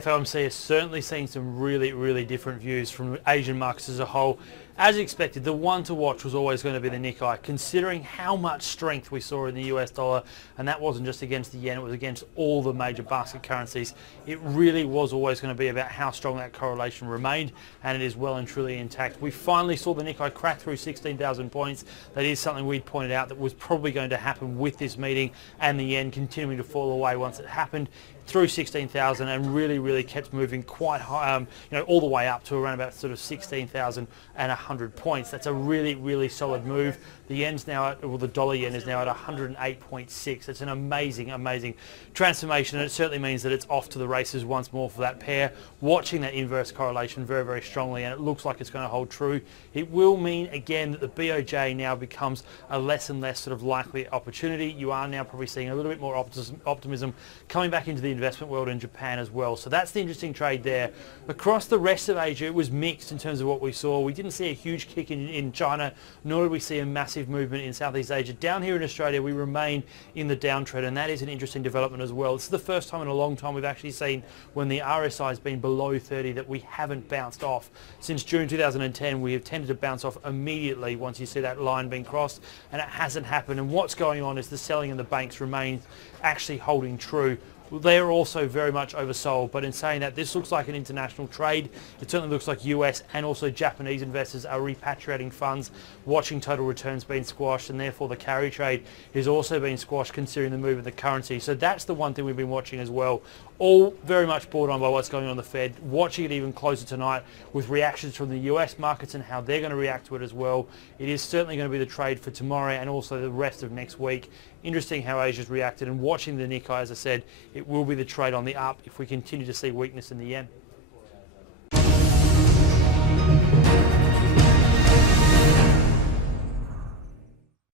FOMC has certainly seen some really different views from Asian markets as a whole. As expected, the one to watch was always going to be the Nikkei, considering how much strength we saw in the US dollar, and that wasn't just against the yen, it was against all the major basket currencies. It really was always going to be about how strong that correlation remained, and it is well and truly intact. We finally saw the Nikkei crack through 16,000 points. That is something we'd pointed out that was probably going to happen with this meeting, and the yen continuing to fall away once it happened through 16,000 and really kept moving quite high, all the way up to around about sort of 16,100 points. That's a really solid move. The yen's now at, well, the dollar yen is now at 108.6. It's an amazing transformation, and it certainly means that it's off to the races once more for that pair. Watching that inverse correlation very strongly, and it looks like it's going to hold true. It will mean again that the BOJ now becomes a less and less sort of likely opportunity. You are now probably seeing a little bit more optimism coming back into the investment world in Japan as well. So that's the interesting trade there. Across the rest of Asia, it was mixed in terms of what we saw. We didn't see a huge kick in China, nor did we see a massive movement in Southeast Asia. Down here in Australia, we remain in the downtrend, and that is an interesting development as well. This is the first time in a long time we've actually seen, when the RSI has been below 30, that we haven't bounced off. Since June 2010, we have tended to bounce off immediately once you see that line being crossed, and it hasn't happened. And what's going on is the selling in the banks remains actually holding true. They are also very much oversold, but in saying that, this looks like an international trade. It certainly looks like US and also Japanese investors are repatriating funds, watching total returns being squashed, and therefore the carry trade is also being squashed considering the move in the currency. So that's the one thing we've been watching as well. All very much brought on by what's going on in the Fed, watching it even closer tonight with reactions from the US markets and how they're going to react to it as well. It is certainly going to be the trade for tomorrow and also the rest of next week. Interesting how Asia's reacted, and watching the Nikkei, as I said, it will be the trade on the up if we continue to see weakness in the yen.